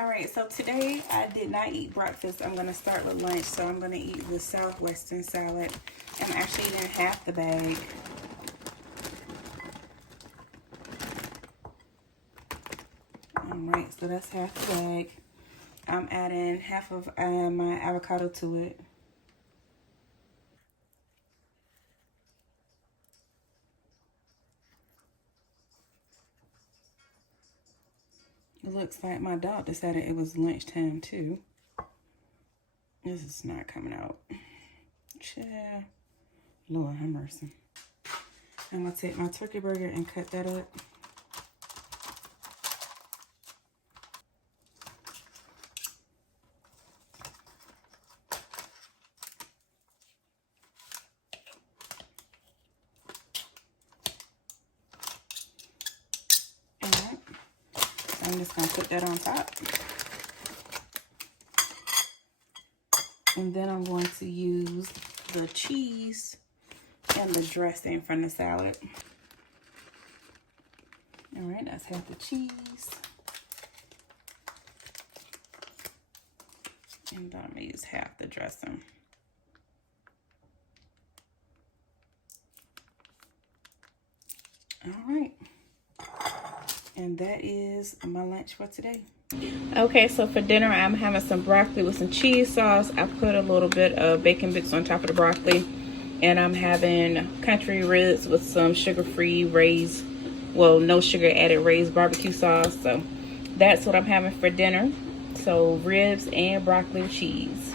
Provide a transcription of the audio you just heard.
All right, so today I did not eat breakfast. I'm gonna start with lunch. So I'm gonna eat the Southwestern salad. I'm actually eating half the bag. All right, so that's half the bag. I'm adding half of my avocado to it. It looks like my dog decided it was lunchtime too. This is not coming out. Chill. Lord have mercy. I'm gonna take my turkey burger and cut that up. And I'm just gonna put that on top. And then I'm going to use the cheese and the dressing from the salad. All right, that's half the cheese. And I'm gonna use half the dressing. All right. And that is my lunch for today. Okay, so for dinner, I'm having some broccoli with some cheese sauce. I put a little bit of bacon bits on top of the broccoli. And I'm having country ribs with some sugar-free raised, well, no sugar added raised barbecue sauce. So that's what I'm having for dinner. So ribs and broccoli with cheese.